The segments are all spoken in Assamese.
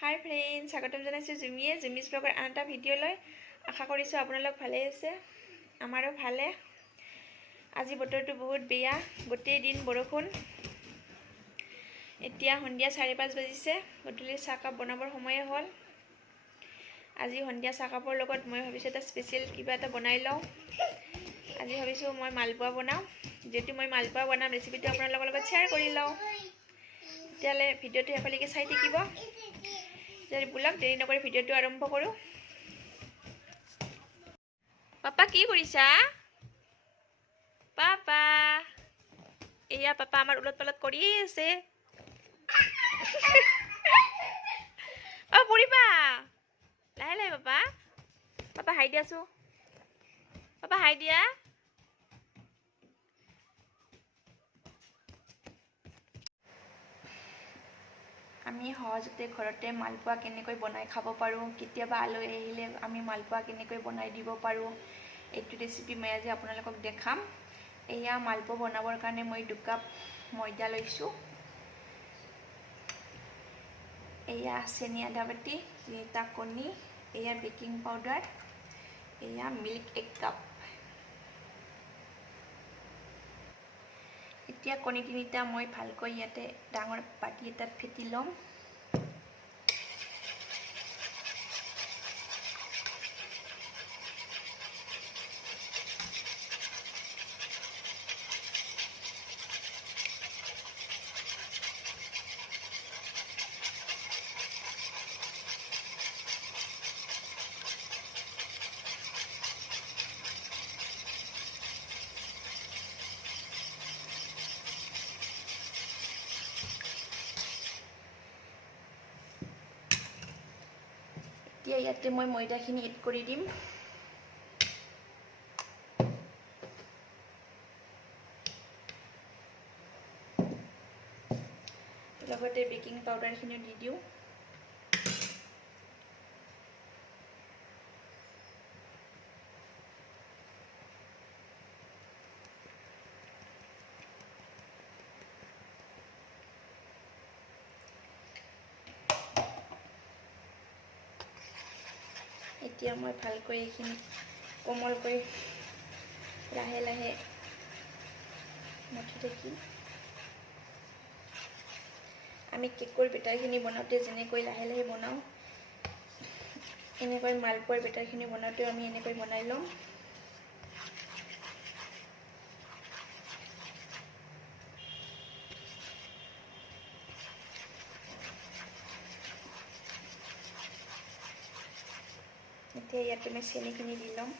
হাই ফ্ৰেন্ড, স্বাগতম জানাইছোঁ জুমিছ ব্লগৰ আন এটা ভিডিঅ'লৈ। আশা কৰিছোঁ আপোনালোক ভালে আছে, আমাৰো ভালে। আজি বতৰটো বহুত বেয়া, গোটেই দিন বৰষুণ। এতিয়া সন্ধিয়া 4:30 বাজিছে, গধূলি চাহকাপ বনাবৰ সময়ে হ'ল। আজি সন্ধিয়া চাহকাপৰ লগত মই ভাবিছোঁ এটা স্পেচিয়েল কিবা এটা বনাই লওঁ। আজি ভাবিছোঁ মই মালপোৱা বনাওঁ। যিহেতু মই মালপোৱা বনাম, ৰেচিপিটো আপোনালোকৰ লগত শ্বেয়াৰ কৰি লওঁ। তেতিয়াহ'লে ভিডিঅ'টো শেষলৈকে চাই থাকিব। ব'লক দেৰি নকৰি ভিডিঅ'টো আৰম্ভ কৰোঁ। পাপা কি কৰিছা? পাপা এয়া পাপা আমাৰ উলট পালট কৰিয়ে আছে। পৰিবা লাহে লাহে। পাপা হাই দিয়াছো। পাপা হাই দিয়া। আমি সহজতে ঘৰতে মালপোৱা কেনেকৈ বনাই খাব পাৰোঁ, কেতিয়াবা আলহী আহিলে আমি মালপোৱা কেনেকৈ বনাই দিব পাৰোঁ, এইটো ৰেচিপি মই আজি আপোনালোকক দেখাম। এয়া মালপোৱা বনাবৰ কাৰণে মই 2 কাপ ময়দা লৈছোঁ। এয়া চেনি আধা বাটি, 3টা কণী, এয়া বেকিং পাউডাৰ, এয়া মিল্ক 1 কাপ। এতিয়া কণী 3টা মই ভালকৈ ইয়াতে ডাঙৰ বাটি এটাত ফেটি ল'ম। এতিয়া ইয়াতে মই ময়দাখিনি এড কৰি দিম। লগতে বেকিং পাউডাৰখিনিও দি দিওঁ। এতিয়া মই ভালকৈ এইখিনি কোমলকৈ লাহে লাহে মঠি থাকিম। আমি কেকৰ বেটাৰখিনি বনাওঁতে যেনেকৈ লাহে লাহে বনাওঁ, এনেকৈ মালপোৱাৰ বেটাৰখিনি বনাওঁতেও আমি এনেকৈ বনাই ল'ম। এতিয়া ইয়াতে মই চেনিখিনি দি ল'ম।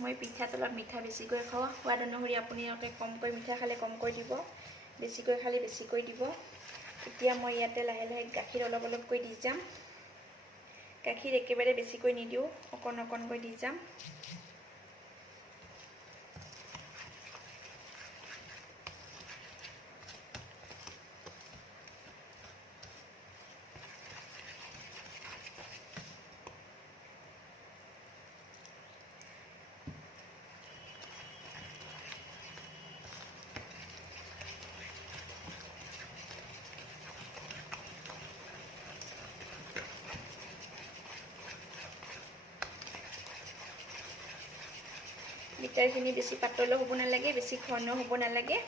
মই পিঠাত অলপ মিঠা বেছিকৈ খাওঁ, সোৱাদ অনুসৰি আপোনালোকে কমকৈ মিঠা খালে কমকৈ দিব, বেছিকৈ খালে বেছিকৈ দিব। এতিয়া মই ইয়াতে লাহে লাহে গাখীৰ অলপ অলপকৈ দি যাম। গাখীৰ একেবাৰে বেছিকৈ নিদিওঁ, অকণ অকণকৈ দি যাম। বেটাৰখিনি বেছি পাতলো হ'ব নালাগে, বেছি ঘন হ'ব নালাগে।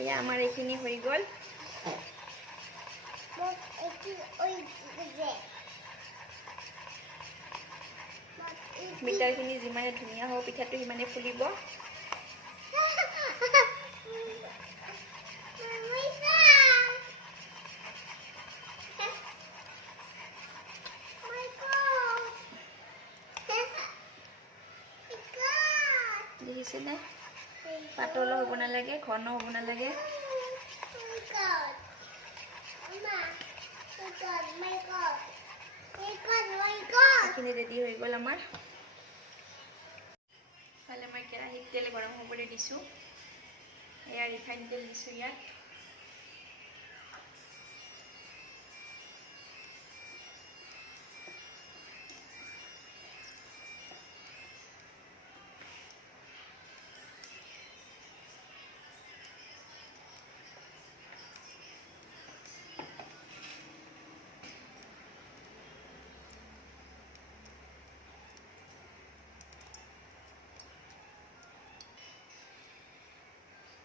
এয়া আমাৰ এইখিনি হৈ গ'ল। বেটাৰখিনি যিমানে ধুনীয়া হ'ব, পিঠাটো সিমানে ফুলিব। দেখিছেনে পাতলো হ'ব নালাগে ঘন হ'ব নালাগে এইখিনি ৰেডি হৈ গ'ল আমাৰ ফালে মই কেৰাহীত তেল গৰম হ'বলৈ দিছোঁ এয়া ৰিফাইন তেল দিছোঁ ইয়াত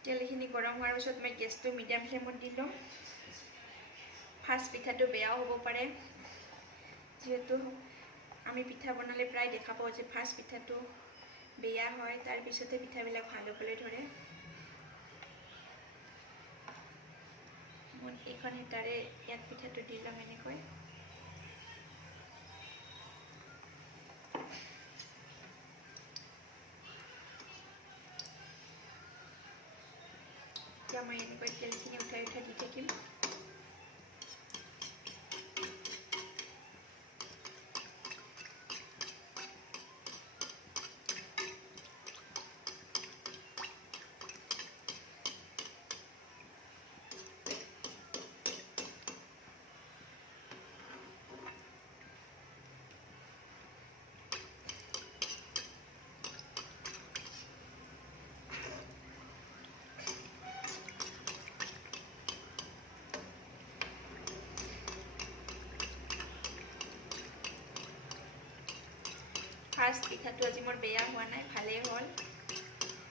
তেলখিনি গৰম হোৱাৰ পিছত মই গেছটো মিডিয়াম ফ্লেমত দি ল'ম ফাৰ্ষ্ট পিঠাটো বেয়াও হ'ব পাৰে যিহেতু আমি পিঠা বনালে প্ৰায় দেখা পাওঁ যে ফাৰ্ষ্ট পিঠাটো বেয়া হয় তাৰপিছতে পিঠাবিলাক ভাল হ'বলৈ ধৰে মই এইখন হেতাৰে ইয়াত পিঠাটো দি ল'ম এনেকৈ এতিয়া মই এনেকৈ তেলখিনি উঠাই উঠাই দি থাকিম ফাৰ্ষ্ট পিঠাটো আজি মোৰ বেয়া হোৱা নাই ভালেই হ'ল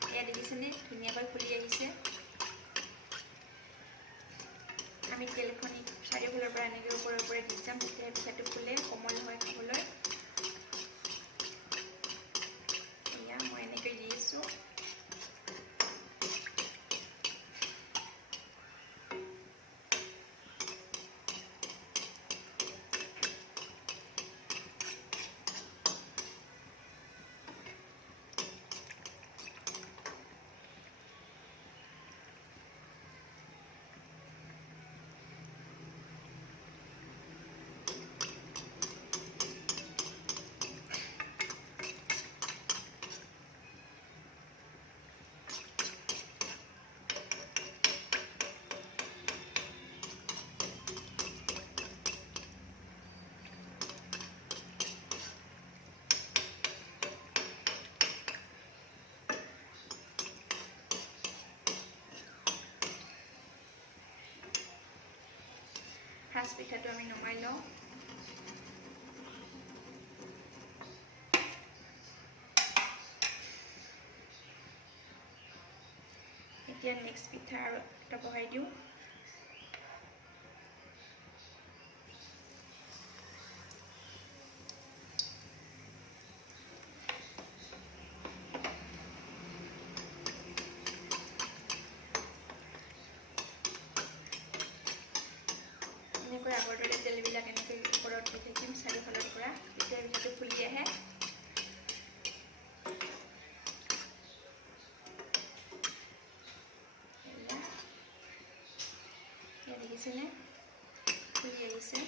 এয়া দেখিছেনে ধুনীয়াকৈ ফুলি আহিছে আমি তেলখিনি চাৰিওফালৰ পৰা এনেকৈ ওপৰে ওপৰে দি যাম তেতিয়া পিঠাটো ফুলে কোমল হয় খাবলৈ এয়া মই এনেকৈ দি আছোঁ ফাৰ্ষ্ট পিঠাটো আমি নমাই লওঁ এতিয়া নেক্সট পিঠা আৰু এটা বহাই দিওঁ এনেকৈ আগৰ দৰে তেলবিলাক এনেকৈ ওপৰত দি থাকিম চাৰিওফালৰ পৰা তেতিয়া পিঠাটো ফুলি আহে এয়া দেখিছেনে ফুলি আহিছে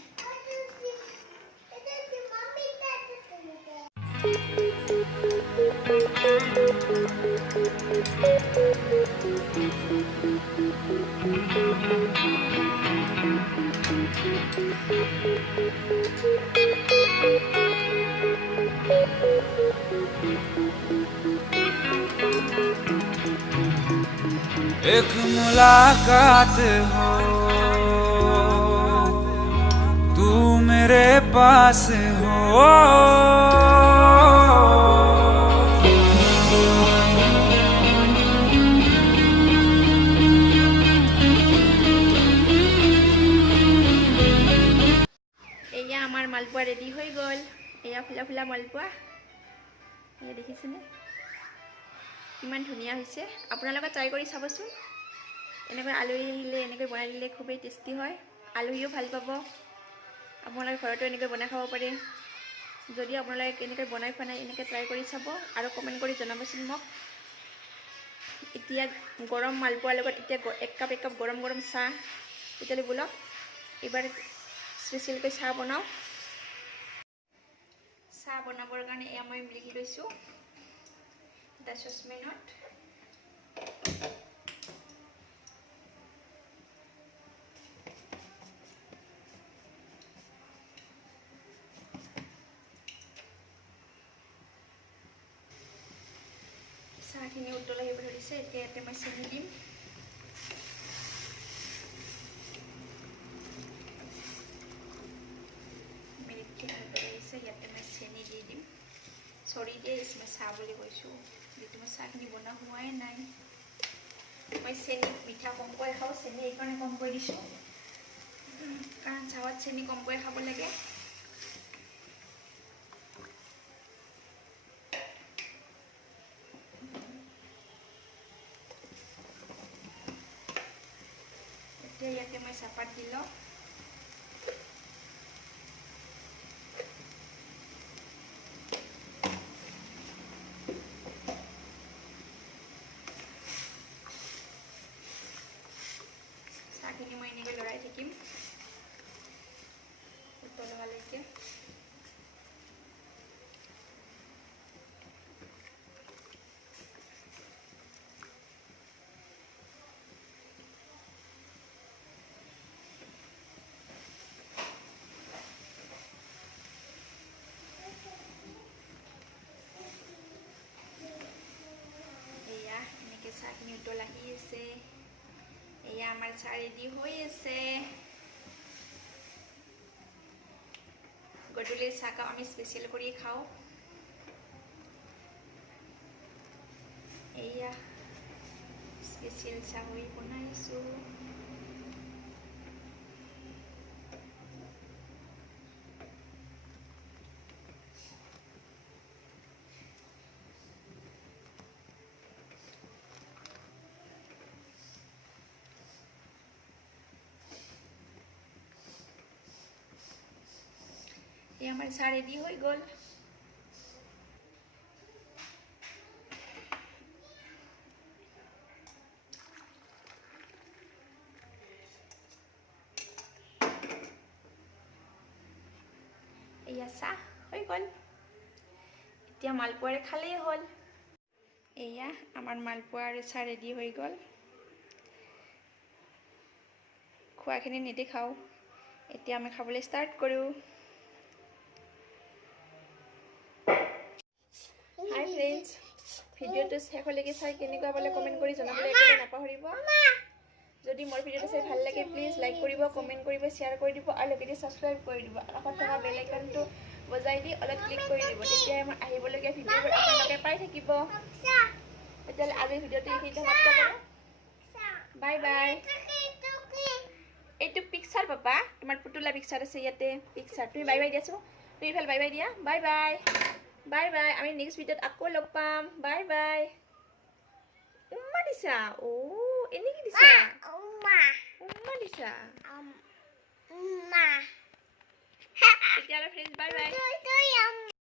एक मुलाकात हो तू मेरे पास हो এয়া আমাৰ মালপোৱা ৰেডি হৈ গ'ল এয়া ফুলা ফুলা মালপোৱা এয়া দেখিছেনে কিমান ধুনীয়া হৈছে আপোনালোকে ট্ৰাই কৰি চাবচোন এনেকৈ আলহী আহিলে এনেকৈ বনাই দিলে খুবেই টেষ্টি হয় আলহীও ভাল পাব আপোনালোকে ঘৰতো এনেকৈ বনাই খাব পাৰে যদি আপোনালোকে এনেকৈ বনাই খোৱা নাই এনেকৈ ট্ৰাই কৰি চাব আৰু কমেণ্ট কৰি জনাবচোন মোক এতিয়া গৰম মালপোৱাৰ লগত এতিয়া এক কাপ গৰম গৰম চাহ তেতিয়ালৈ ব'লক এইবাৰ স্পেচিয়েলকৈ চাহ বনাওঁ। চাহ বনাবৰ কাৰণে এয়া মই লিখি লৈছোঁ এটা চচপেনত। চাহখিনি উতল আহিব ধৰিছে, এতিয়া ইয়াতে মই চেনি দিম। মিল্কখিনি উতল আহিছে, ইয়াতে মই চেনি দি দিম। চৰি দিয়ে মই চাহ বুলি কৈছোঁ, যিহেতু মই চাহখিনি বনোৱা হোৱাই নাই। মই চেনি মিঠা কমকৈ খাওঁ, চেনি এইকাৰণে কমকৈ দিছোঁ কাৰণ চাহত চেনি কমকৈ খাব লাগে। এতিয়া ইয়াতে মই চাহপাত দি লওঁ। চাহখিনি মই এনেকৈ লৰাই থাকিম উতল অহালৈকে। এয়া এনেকৈ চাহখিনি উতল আহি আছে। এয়া আমাৰ চাহ ৰেডি হৈ আছে। গধূলিৰ চাহকাপ আমি স্পেচিয়েল কৰি খাওঁ। এয়া স্পেচিয়েল চাহ বনাইছোঁ। এই আমাৰ চা ৰেডি হয়ে গেল। এয়া চাহ হয়ে গেল। এতিয়া মালপোৱাৰে খালেই হল। এয়া আমাৰ মালপোৱা আৰু চাহ ৰেডি হয়ে গেল। খোৱাখিনি নেদেখাও, এতিয়া আমি খাবলৈ ষ্টাৰ্ট কৰোঁ। হাই ফ্ৰেণ্ডছ, ভিডিঅ'টো শেষলৈকে চাই কেনেকুৱা পালে কমেণ্ট কৰি জনাবলৈ একেবাৰে নাপাহৰিব। যদি মোৰ ভিডিঅ'টো চাই ভাল লাগে প্লিজ লাইক কৰিব, কমেণ্ট কৰিব, শ্বেয়াৰ কৰি দিব আৰু লগতে ছাবস্ক্ৰাইব কৰি দিব। কাষত থকা বেল আইকনটো বজাই দি অলপ ক্লিক কৰি দিব, তেতিয়াই আমাৰ আহিবলগীয়া ভিডিঅ'বোৰ আপোনালোকে পাই থাকিব। তেতিয়াহ'লে আজিৰ ভিডিঅ'টো এইখিনিতে সমাপ্ত কৰোঁ। Bye bye. এইটো পিকচাৰ পাপা, তোমাৰ পুতুলা পিকচাৰ আছে ইয়াতে পিকচাৰ। তুমি বাই বাই দিয়াছো, তুমি ইফালে বাই বাই দিয়া। Bye bye bye bye. আমি নেক্সট ভিডিঅ'ত আকৌ লগ পাম। Bye bye. উম্মা দিছা, এনেকৈ দিছা, উম্মা দিছা। তেতিয়াহ'লে ফ্ৰেণ্ডছ বাই বাই।